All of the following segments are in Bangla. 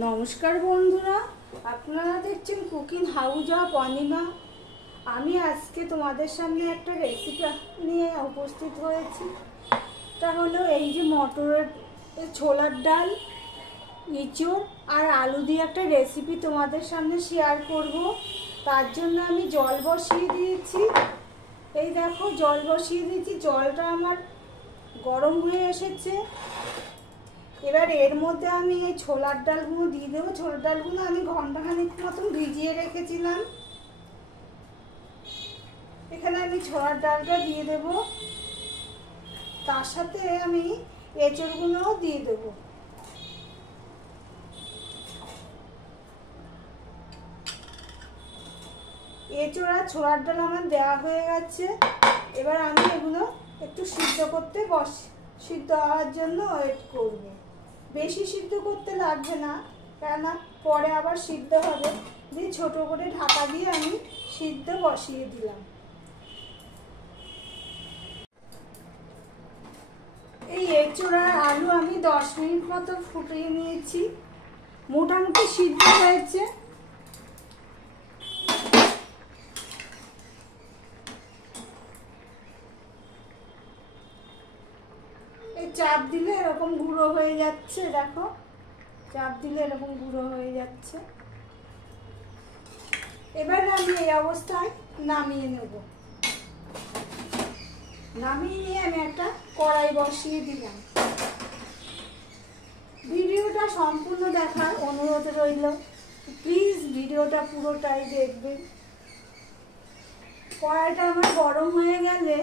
নমস্কার বন্ধুরা, আপনারা দেখছেন কুকিং হাউস অফ অনিমা। আমি আজকে তোমাদের সামনে একটা রেসিপি নিয়ে উপস্থিত হয়েছি। এটা হলো এই যে মটরের ছোলার ডাল, ইঁচড় আর আলু দিয়ে একটা রেসিপি তোমাদের সামনে শেয়ার করব। তার জন্য আমি জল বসিয়ে দিয়েছি। এই দেখো, জল বসিয়ে দিয়েছি, জলটা আমার গরম হয়ে এসেছে। এবার এর মধ্যে আমি এই ছোলার ডালগুলো দিয়ে দেবো। ছোলার ডালগুলো আমি ঘন্টাখানেক মতন ভিজিয়ে রেখেছিলাম। এখানে আমি ছোলার ডালটা দিয়ে দেব, তার সাথে আমি এঁচড়গুলোও দিয়ে দেব। এঁচড় আর ছোলার ডাল আমার দেওয়া হয়ে গেছে। এবার আমি এগুলো একটু সিদ্ধ করতে সিদ্ধ হওয়ার জন্য ওয়েট করব। বেশি সিদ্ধ করতে লাগবে না, কেননা পরে আবার সিদ্ধ হবে। দিয়ে ছোট করে ঢাকা দিয়ে আমি সিদ্ধ বসিয়ে দিলাম। এই এঁচড় আর আলু আমি 10 মিনিট মতো ফুটিয়ে নিয়েছি, মোটামুটি সিদ্ধ হয়েছে। চাপ দিলে এরকম গুঁড়ো হয়ে যাচ্ছে, দেখো, চাপ দিলে এরকম গুঁড়ো হয়ে যাচ্ছে। এবার আমি এই অবস্থায় নামিয়ে নেব। নামিয়ে নিয়ে আমি একটা কড়াই বসিয়ে দিলাম। ভিডিওটা সম্পূর্ণ দেখার অনুরোধ রইল, প্লিজ ভিডিওটা পুরোটাই দেখবেন। কড়াইটা আমার গরম হয়ে গেলে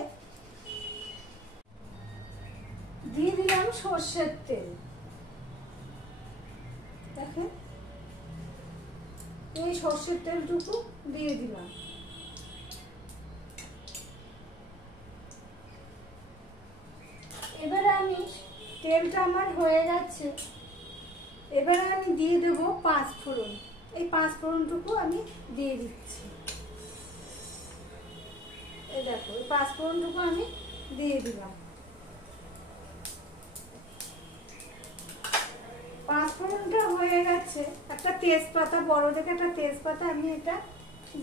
দিয়ে দিলাম সর্ষের তেল। দেখেন, এই সর্ষের তেলটুকু দিয়ে দিলাম। এবারে আমি, তেলটা আমার হয়ে গেছে, এবারে আমি দিয়ে দেবো 5 ফোড়ন। এই 5 ফোড়নটুকু আমি দিয়ে দিচ্ছি। এই দেখো, এই 5 ফোড়নটুকু আমি দিয়ে দিলাম। 5 ফোড়নটা হয়ে গেছে। একটা তেজপাতা, বড় দেখে একটা তেজপাতা আমি এটা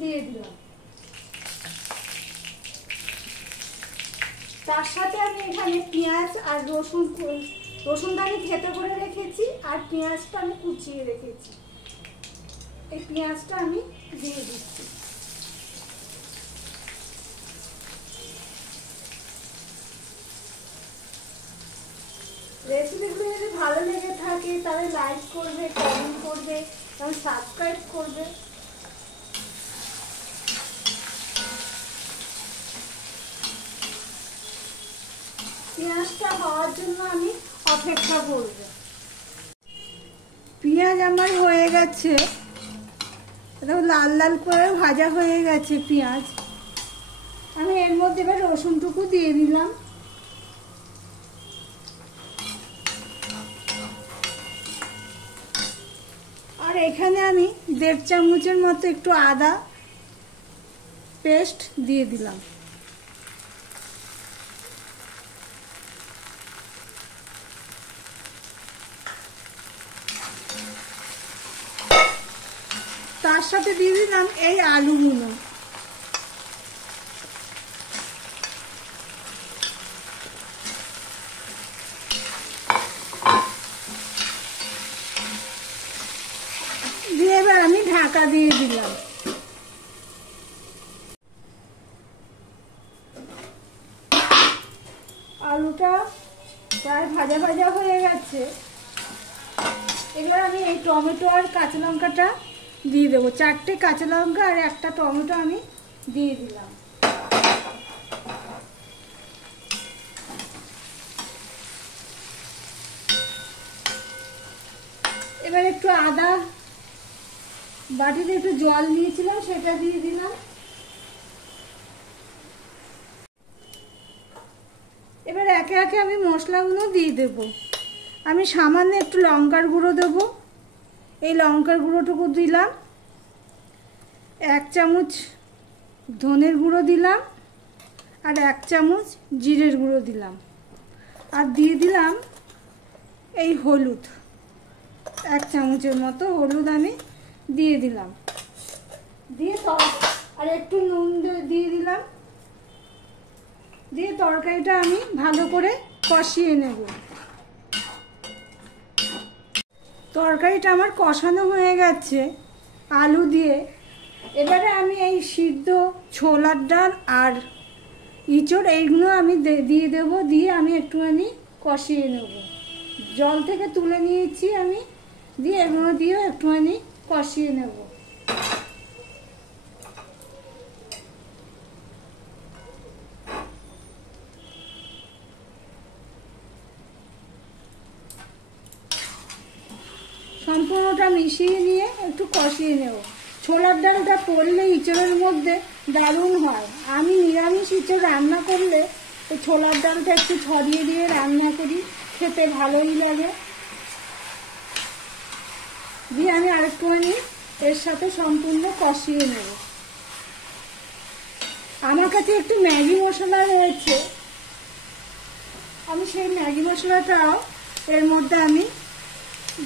দিয়ে দিলাম। তার সাথে আমি এখানে পেঁয়াজ আর রসুনটা আমি থেঁতো করে রেখেছি, আর পেঁয়াজটা আমি কুচিয়ে রেখেছি। এই পেঁয়াজটা আমি দিয়ে দিচ্ছি। রেসিপিগুলো যদি ভালো লেগে থাকে তাহলে লাইক করবে, কমেন্ট করবে এবং সাবস্ক্রাইব করবে। পেঁয়াজটা হওয়ার জন্য আমি অপেক্ষা করব। পেঁয়াজ আমার হয়ে গেছে, লাল লাল করে ভাজা হয়ে গেছে পেঁয়াজ। আমি এর মধ্যে এবার রসুনটুকু দিয়ে দিলাম। আর এখানে আমি 1.5 চামচের মতো একটু আদা পেস্ট দিয়ে দিলাম। তার সাথে দিয়ে দিলাম এই আলুগুলো। দিয়ে এবার আমি ঢাকা দিয়ে দিলাম। আলুটা প্রায় ভাজা ভাজা হয়ে গেছে। এবার আমি এই টমেটো আর কাঁচা লঙ্কাটা দিয়ে দেবো। 4টে কাঁচা লঙ্কা আর একটা টমেটো আমি দিয়ে দিলাম। এবার একটু আদা, বাটিতে একটু জল নিয়েছিলাম, সেটা দিয়ে দিলাম। এবার একে একে আমি মশলাগুলো দিয়ে দেব। আমি সামান্য একটু লঙ্কার গুঁড়ো দেবো। এই লঙ্কার গুঁড়োটুকু দিলাম। 1 চামচ ধনের গুঁড়ো দিলাম, আর 1 চামচ জিরের গুঁড়ো দিলাম, আর দিয়ে দিলাম এই হলুদ। 1 চামচের মতো হলুদ আমি দিয়ে দিলাম, দিয়ে আর একটু নুন দিয়ে দিলাম, দিয়ে তরকারিটা আমি ভালো করে কষিয়ে নেব। তরকারিটা আমার কষানো হয়ে গেছে আলু দিয়ে। এবারে আমি এই সিদ্ধ ছোলার ডাল আর ইঁচড় এইগুলো আমি দিয়ে দেবো, দিয়ে আমি একটুখানি কষিয়ে নেব। জল থেকে তুলে নিয়েছি আমি, দিয়ে এগুলো দিয়েও একটুখানি কষিয়ে নেব। সম্পূর্ণটা মিশিয়ে নিয়ে একটু কষিয়ে নেব। ছোলার ডালটা পড়লে ইঁচড়ের মধ্যে দারুণ হয়। আমি নিরামিষ ইঁচড় রান্না করলে ওই ছোলার ডালটা একটু ছড়িয়ে দিয়ে রান্না করি, খেতে ভালোই লাগে। দিয়ে আমি আরেকটুখানি এর সাথে সম্পূর্ণ কষিয়ে নেব। আমার কাছে একটু ম্যাগি মশলা রয়েছে, আমি সেই ম্যাগি মশলাটাও এর মধ্যে আমি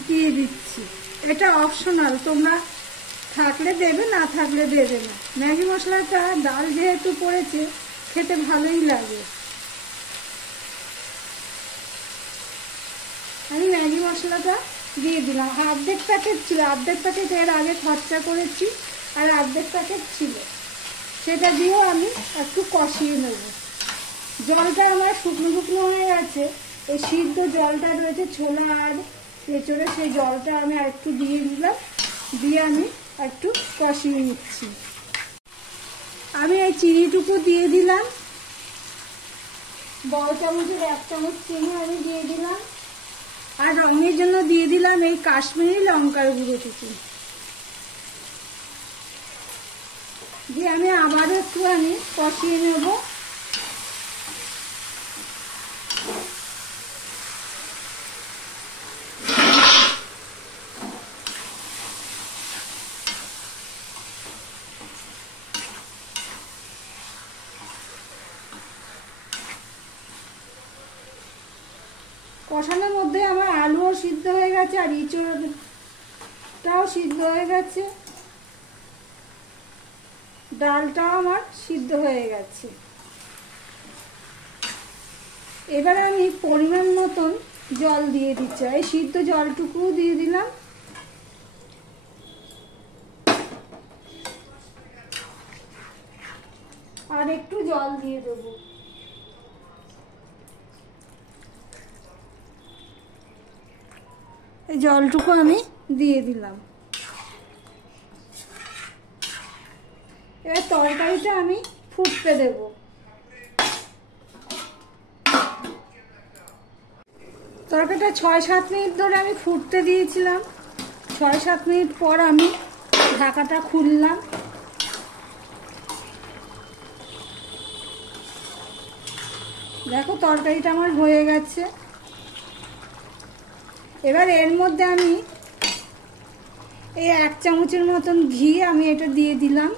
দিয়ে দিচ্ছি। এটা অপশনাল, তোমরা থাকলে দেবে, না থাকলে দেবে না। ম্যাগি মশলাটা ডাল যেহেতু পড়েছে খেতে ভালোই লাগে। আমি ম্যাগি মশলাটা দিয়ে দিলাম। অর্ধেক প্যাকেট ছিল, অর্ধেক প্যাকেট এর আগে খরচা করেছি, আর অর্ধেক প্যাকেট ছিল, সেটা দিয়েও আমি একটু কষিয়ে নেব। জলটা আমার শুকনো শুকনো হয়ে গেছে, এই সিদ্ধ জলটা রয়েছে ছোলা আর এঁচড়ে, সেই জলটা আমি আর একটু দিয়ে দিলাম, দিয়ে আমি একটু কষিয়ে নিচ্ছি। আমি এই চিনিটুকু দিয়ে দিলাম, বড় চামচের 1 চামচ চিনি আমি দিয়ে দিলাম, আর রঙের জন্য দিয়ে দিলাম এই কাশ্মীরি লঙ্কার গুঁড়োটুকু। দিয়ে আমি আবারও একটুখানি কষিয়ে নেব। কষানোর মধ্যে আমার আলুও সিদ্ধ হয়ে গেছে, আর ইঁচড়টাও সিদ্ধ হয়ে গেছে, ডালটাও আমার সিদ্ধ হয়ে গেছে। এবারে আমি পরিমাণ মতন জল দিয়ে দিচ্ছি, এই সিদ্ধ জলটুকু দিয়ে দিলাম। আর একটু জল দিয়ে দেবো। এই জলটুকু আমি দিয়ে দিলাম। এবার তরকারিটা আমি ফুটতে দেব। তরকারিটা 6-7 মিনিট ধরে আমি ফুটতে দিয়েছিলাম। 6-7 মিনিট পর আমি ঢাকাটা খুললাম। দেখো তরকারিটা আমার হয়ে গেছে। এবার এর মধ্যে আমি এই 1 চামচের মতন ঘি আমি এটা দিয়ে দিলাম।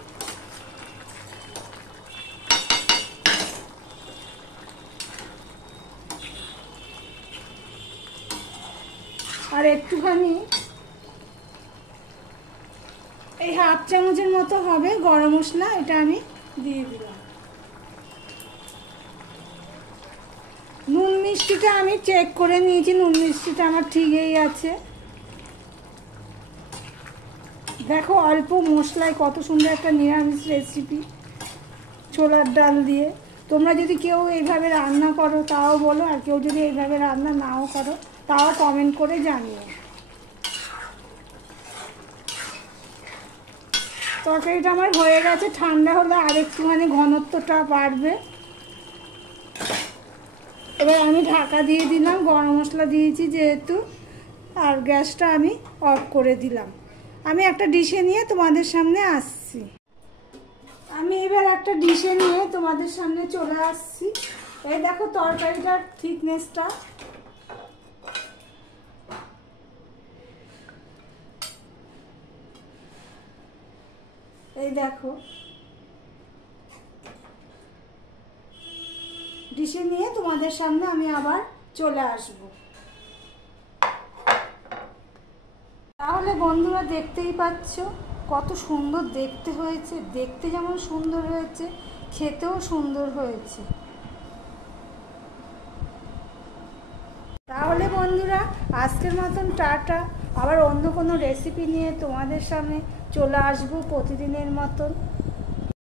আর একটুখানি এই 1/2 চামচের মতো হবে গরম মশলা, এটা আমি দিয়ে দিলাম। নুন মিষ্টিটা আমি চেক করে নিয়েছি, নুন মিষ্টিটা আমার ঠিকই আছে। দেখো অল্প মশলায় কত সুন্দর একটা নিরামিষ রেসিপি ছোলার ডাল দিয়ে। তোমরা যদি কেউ এইভাবে রান্না করো তাও বলো, আর কেউ যদি এইভাবে রান্না নাও করো তাও কমেন্ট করে জানিও। তরকারিটা আমার হয়ে গেছে, ঠান্ডা হলে আর একটুখানি ঘনত্বটা বাড়বে। এবার আমি ঢাকা দিয়ে দিলাম, গরম মশলা দিয়েছি যেহেতু, আর গ্যাসটা আমি অফ করে দিলাম। আমি একটা ডিশে নিয়ে তোমাদের সামনে আসছি। আমি এবার একটা ডিশে নিয়ে তোমাদের সামনে চলে আসছি। এই দেখো তরকারিটার থিকনেসটা, এই দেখো। ডিশে নিয়ে তোমাদের সামনে আমি আবার চলে আসব। তাহলে বন্ধুরা দেখতেই পাচ্ছ কত সুন্দর দেখতে হয়েছে, দেখতে যেমন সুন্দর হয়েছে খেতেও সুন্দর হয়েছে। তাহলে বন্ধুরা আজকের মতন টাটা, আবার অন্য কোনো রেসিপি নিয়ে তোমাদের সামনে চলে আসবো প্রতিদিনের মতন।